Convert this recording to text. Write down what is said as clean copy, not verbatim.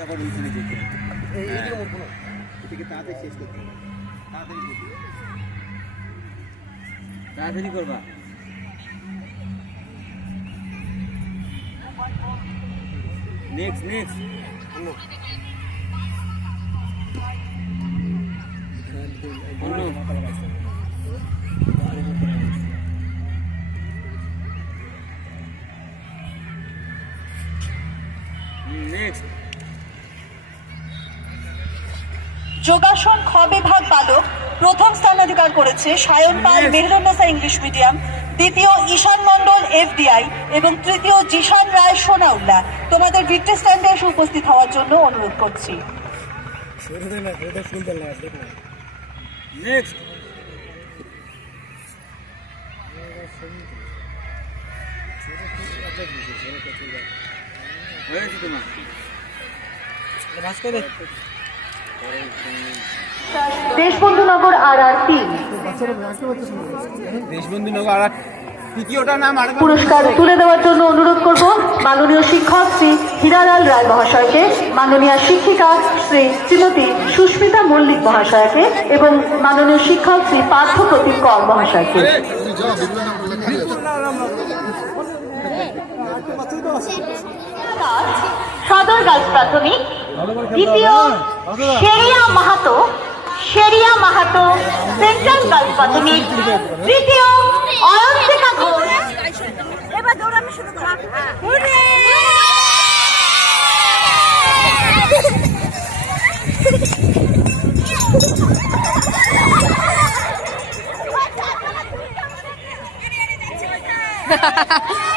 আবার ওইখানে যেতে এইদিকে মোড় কোনো এদিকে তাড়াতাড়ি শেষ করতে হবে তাড়াতাড়ি করবা নেক্সট নেক্সট যোগাসন খ বিভাগ বালক প্রথম স্থান অধিকার করেছে সায়ন পাল মেহরুন্নেসা ইংলিশ মিডিয়াম, দ্বিতীয় ঈশান মন্ডল এফডিআই এবং তৃতীয় জিশান রায় সোনাউল্লাহ। তোমাদের ভিক্টরি স্ট্যান্ডে এসে উপস্থিত হওয়ার জন্য অনুরোধ করছি। নেক্সট হয়েছে তোমার দেশবন্ধুনগর RR3 দেশবন্ধুনগর আর তৃতীয়টার নাম আর পুরস্কার তুলে দেওয়ার জন্য অনুরোধ করব মাননীয় শিক্ষক শ্রী হীরালাল রায় মহাশয়কে, মাননীয় শিক্ষিকা শ্রী শ্রীমতী সুস্মিতা মল্লিক মহাশয়কে এবং মাননীয় শিক্ষক শ্রী পার্থ প্রতীক কর মহাশয়কে। সদর গার্লস প্রাথমিক, দ্বিতীয় শেরিয়া মাহাতো সেন্ট্রাল গার্লস প্রাথমিক, তৃতীয় অয়ন্তিকা ঘোষ। এবার দৌড়ানো শুরু করা। Ha ha ha!